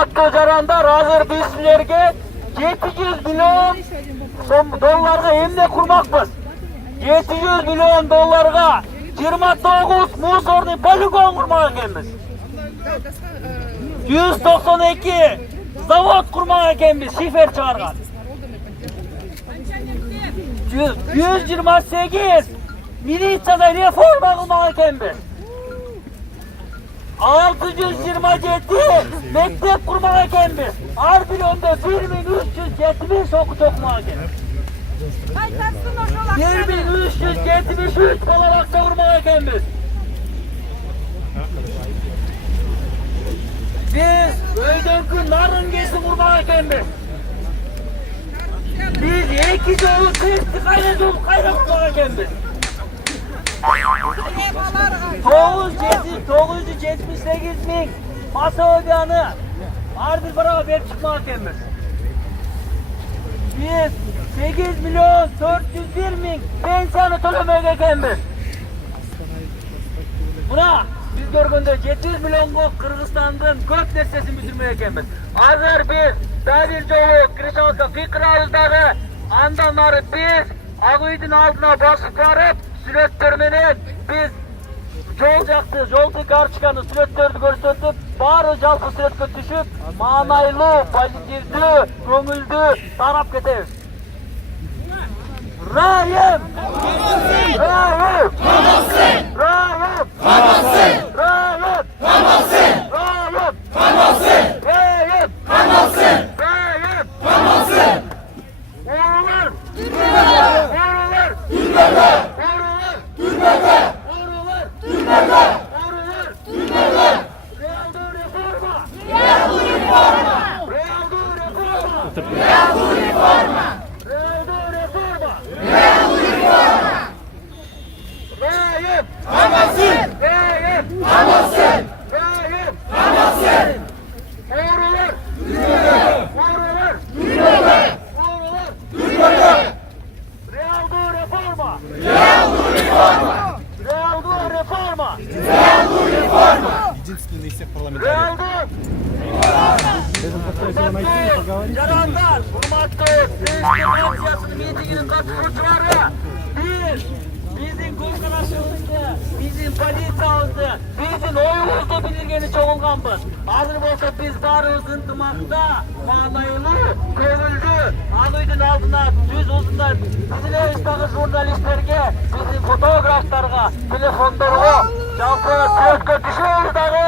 Hurmatlı caranlar, hazır biz sizlerge 700 milyon dollarga emne kurmakpız. 700 milyon dollarga 29 musorni poligon kurmak ekenmiz. 192 zavod kurmak ekenmiz, şifer çıkargan. 128 militsiyada reforma kılmak ekenmiz. 627 mektep kurmak ekenmiz. Her bir önde 1370 okut okumak ekenmiz. 1373 olarak da kurmak ekenmiz. Biz öydönkü narıngesi kurmak ekenmiz. Biz 2 yolu testi kaynak kurmak ekenmiz. 978 bin masa ödeyanı her bir para verip çıkmak ekenmiz. Biz 8 milyon 401 bin pensiyanı tölemek ekenmiz. Buna biz görgünde 700 milyon Kırgızistan'dan köp nersesini bitirmek ekenmiz. Hazır biz Davil Jolu Krişanska Fikirağızдағы andanları biz Ağıydın altına basıp varıp sürettörmenen biz жол жақсы, жолды карточканы сүрөттөрдү көрсөтүп, баары жалпы сүрөткө түшүп, маанайлуу, позитивдүү, көңүлдүү тарап кетебиз. Райым! Райым! Камалсын! Райым! Камалсын! Райым! Камалсын! Райым! Камалсын! Райым! Камалсын! Райым! Камалсын! Oğullar! Türkmenler! Oğullar! Türkmenler! Oğullar! Türkmenler! Türkmenler! Türkmenler! Realdu reforma! Realdu reforma! Realdu reforma! Realdu reforma! Realdu reforma! Realdu reforma! Rayım! Kamazın! Rayım! Kamazın! Rayım! Kamazın! Oğrular! Türkmenler! Oğrular! Türkmenler! Oğrular! Türkmenler! Realdu reforma! Realdu reforma! Realdu reforma! Realdu reforma! Единственный из всех парламентариев. Realdu! Caranlar, hurmatlı partiyasının mitinginin katılımcıları, bizim koşkanasımızda, bizim politsiyamızda, bizim oyumuzda bilirgeni çoğulganbız. Hazır olsa biz barımız ıntımakta, manaylı, köngüldü, Ağıydın altına, düz uzunda, bizim evistagi jurnalistlerge, bizim fotograflarga, telefonlarga, жалпы сүрөткө түшөбүздагы,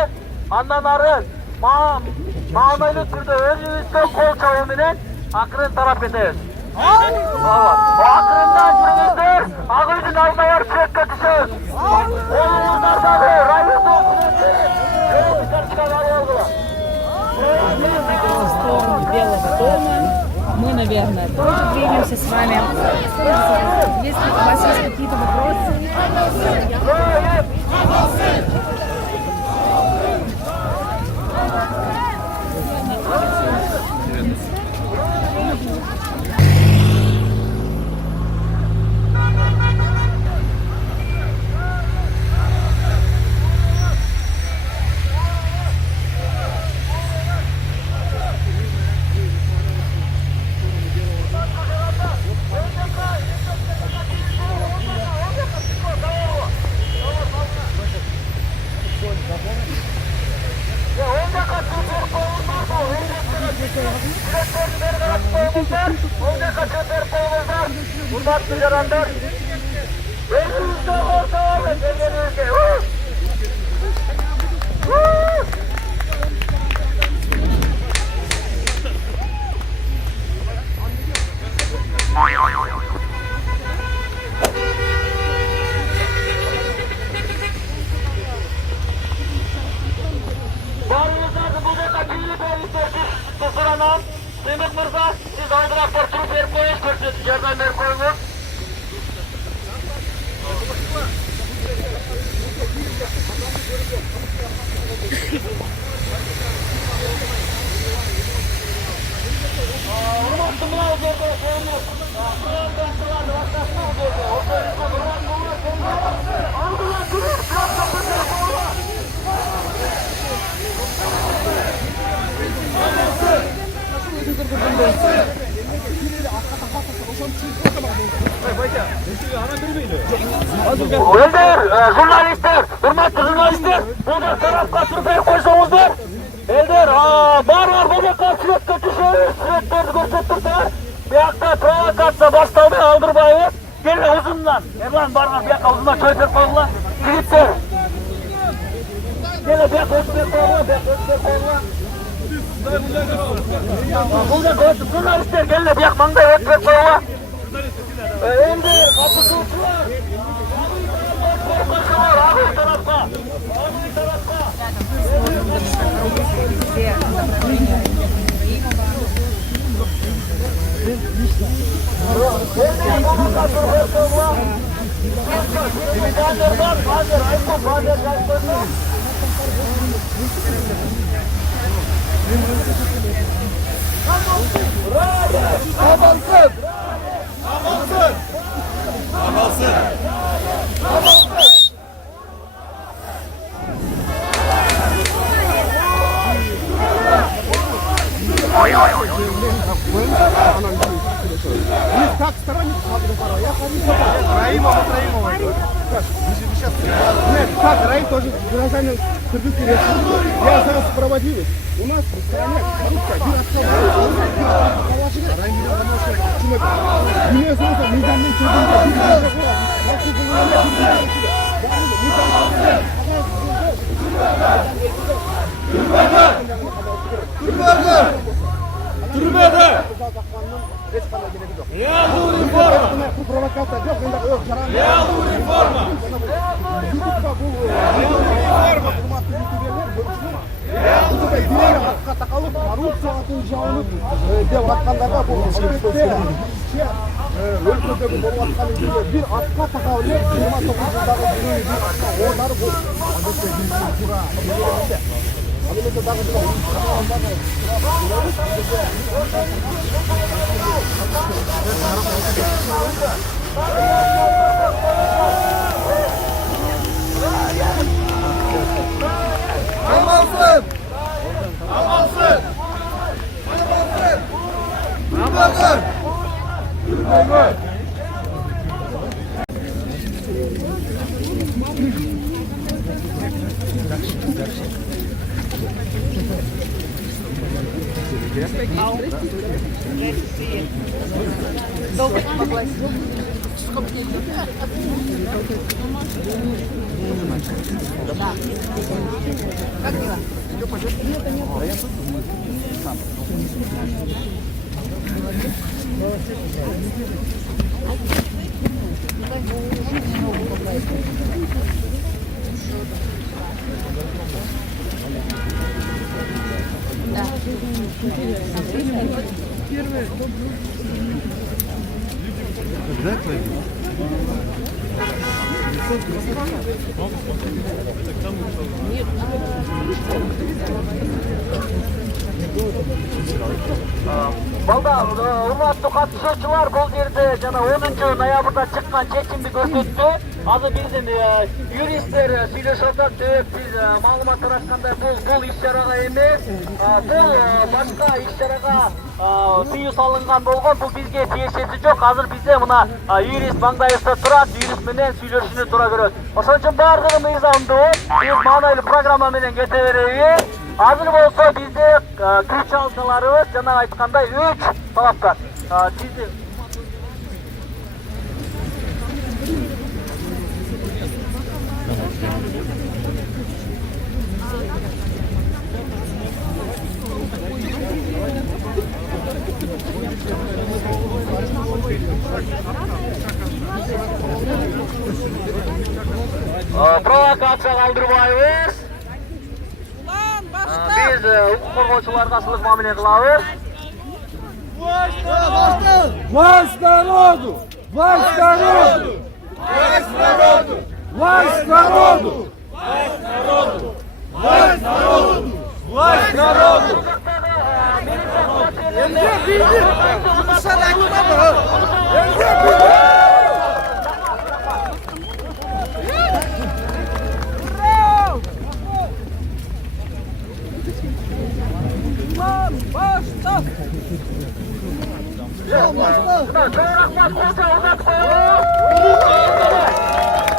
андан ары маанайлуу түрдө өзүбүздө кол чабуу менен акырын тарап кетебиз. Акырындан жүрүңүздөр, Ağıydın алдына барып сүрөткө түшөбүз. Оюңуздардагы райондо Белого дома. Мы, наверное, тоже двинемся с вами. Если у вас есть какие-то вопросы, Hurmatlı caranlar, özümüzde olsa olun, gelgenizde. Barınızlarda bu da kaçıncı polisler sıranan, Demek Mırza, siz aldırak portunu verip koyun, köşesi yerden verip koyunuz. Hurmatlı mınav жерде koyunuz. Kırıldan kırılanı vaktasına o жерде. Orada yüzde durmak olur. Aldılar kırır, biraz kapatır. Elder, jurnalistler, hurmatli jurnalistler, burada tarafqa turmay qo'ysangizdar. Elder, var bu yoqqa suratga tushib, suratlarni ko'rsattirdilar. Bu yoqda provokatsiya boshlanmay oldirmaymiz. Kelin uzundan. Erlan barga bu yoqqa uzundan cho'yib qo'yinglar. Yigitlar. Kelin bu yoqqa o'tib qo'yinglar, bu yoqqa o'tib qo'yinglar. Burada ko'rib jurnalistlar kelin bu yoq mangday o'tib qo'yinglar. Endi qatnashuvchilar ağır tarafqa. Так, сторонник Раимова. Нет, как, Раим тоже гражданин Кыргызской республики. Я зараз сопроводилась. У нас в стране коррупция, деп аткандарға бұл өлкөдөгү болуп аткан бир атка такалып 29 жылдагы бирөө бир атка оодары бул адетте туура ал эми дагы Балдар, урматтуу катышуучулар, бул жерде жана 10 ноябрда чыккан чечимди көрсөттү. Азыр биздин юристтер сүйлөшүп атат деп биз маалымат тараткандай бул иш-чарага эмес, бул башка иш-чарага тыюу салынган болгон. Бул бизге тиешеси жок. Азыр бизде мына юрист маңдайыбызда турат, юрист менен сүйлөшүүнү туура көрөт. Ошон үчүн бардыгы мыйзамдуу. Биз маанайлуу программа менен кете беребиз. Hazır olsa bizde güç algılarımız cana aytkanda 3 talap var. Sizde provokatsiya kaldırmayız. Biz hukuk korgоочуларга ысылык мамиле кылабыз. Власть народу! Власть народу! Власть народу! Власть народу! Власть народу! Власть народу! Власть народу!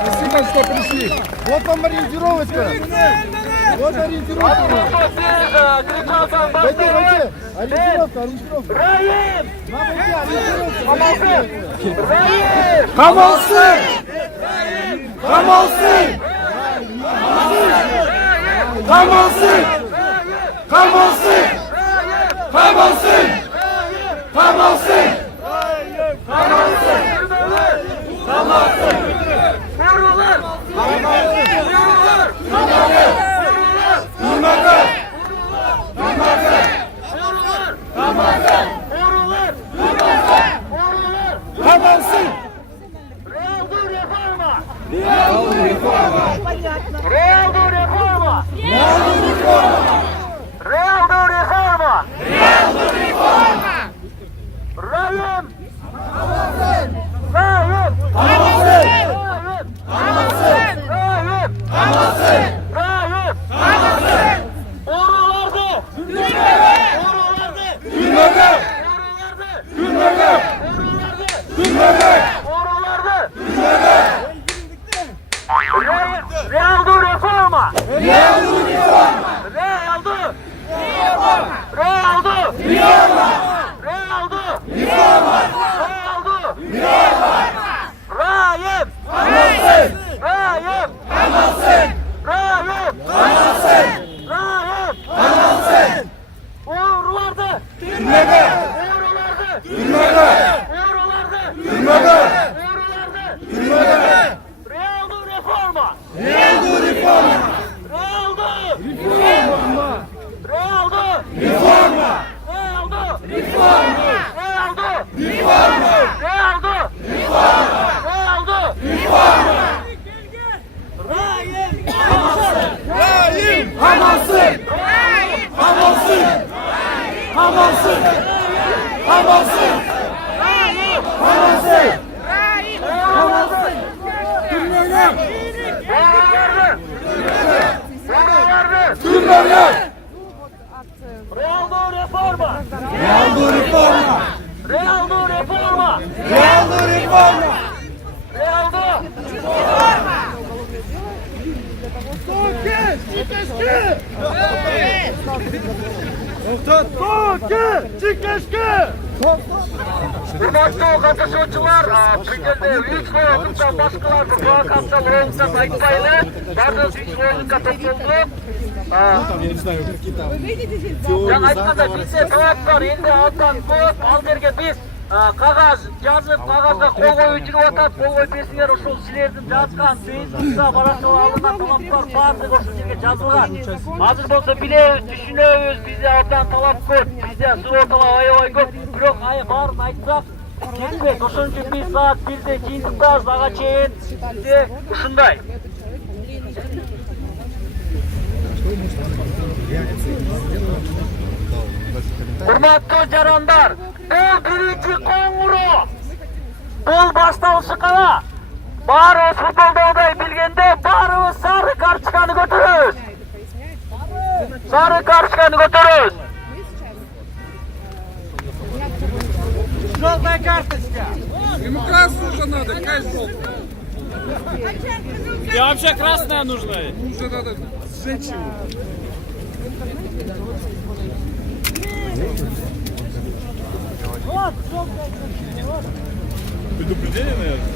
Спасибо, что пришли. Вот вам ориентировочка. Вот ориентировка. Войти. Ориентировка. Райым! Нам идти, ориентировка. Райым! Камалсын! Камалсын! Камалсын! Камалсын! Камалсын! Камалсын! Vururlar! Камалсын! Realdu reforma! Realdu reforma! Realdu reforma! Realdu reforma! Realdu reforma! Realdu reforma! Rayım! Rayım! Kamazın! Rayım! Rayım! Kamazın! Rayım! Orularda! Gülmede! Gülmede! Gülmede! Orularda! Gülmede! Realdu reforma! Realdu reforma! Realdu! Realdu! Reforma! Realdu! Reforma! Realdu! Reforma! Rayım! Kamazın! Rayım! Kamazın! Rayım! Kamazın! Rayım! Kamazın! Uğurlardı! Gülmede! Uğurlardı! Gülmede! Uğurlardı! Gülmede! Uğurlardı! Gülmede! Realdu reforma! Realdu reforma! Realdu! Reforma! Realdu! Reforma! Realdu! Reforma! Realdu! Reforma! Realdu! Reforma! Realdu! Reforma! Rayım! Rahim! Hamasın! Hamasın! Hamasın! Hamasın! Hamasın! Hamasın! Gülmede! Uğurlardı! Uğurlardı! Gülmede! Realdu reforma! Realdu reforma! Realdu reforma! Realdu reforma! Realdu! Hurmatlı katılımcılar, Printer'de 3 oyuncudan başkalar bu provokasyon oyuncudan ayıplayla. Bardağız 3 oyuncu katılımcı. Там, я не знаю, какие там Жаңа теории айтқанда заговора. бізде талап бар, енді алдан көп, ал жерге біз қағаз жазып, қағазға қол қойып жүріп атады, қол қойып берсеңер, ошол силердин жазган Фейсбукта барашылып алынган талаптар баардыгы ошол жерге жазылган. Азыр болсо билебиз, түшүнөбүз, бизде абдан талап көп, бизде сурооталап аябай көп, бирок баарын айтсак жетпейт. Ошон үчүн биз саат 1-де жыйынтыктабыз, ага чейин бизде ушундай. Hurmatlı caranlar, bu birinci koңгуроо. Бұл башталышы қана. Барыбыз футболдаудай билгенде, барыбыз сары карточканы көтөрөбүз. Сары карточканы көтөрөбүз. Желтая карточка. Ему красную уже надо, какая желтая? Тебе вообще красная нужна? Уже надо сжечь его. Предупреждение, наверное?